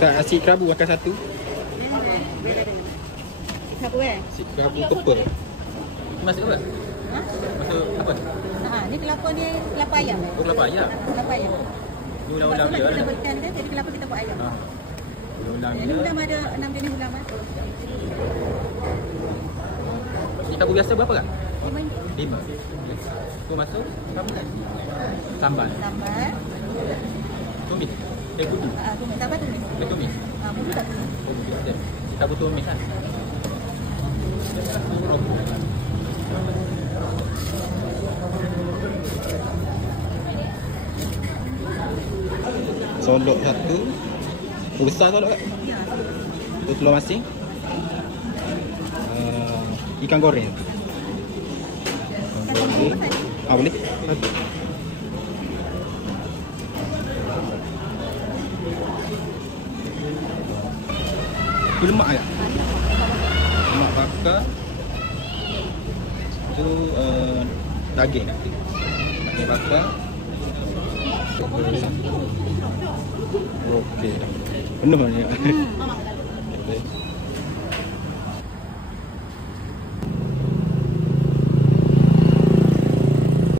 Nasi kerabu akan satu. Kerabu Nasi kerabu kepal. Masuk apa? Ha? Masuk apa? Ni kelapa ni kelapa ayam. Oh, kelapa ayam. Kelapa ayam. Ni ulang-ulang dia Kita lah. buatkan kan, jadi kelapa kita buat ayam. Ulang-ulang Ini dia. ulam ada 6 jenis ulam. Nasi kerabu biasa berapa kan? 5. 5. Tu masuk sambal. Sambal. Sambal. Tumis. Kudu. Tumis. Sambal tumis. Tumis. Bumbu tak tumis. Oh, biasa. Kerabu tumis kan. Solok satu. Besar solok tak? Ya. Tu telur masin. Ikan goreng. Boleh. Satu. Tu lemak ya? Lemak bakar. Tu daging. Daging bakar. Okey. Penuh ni.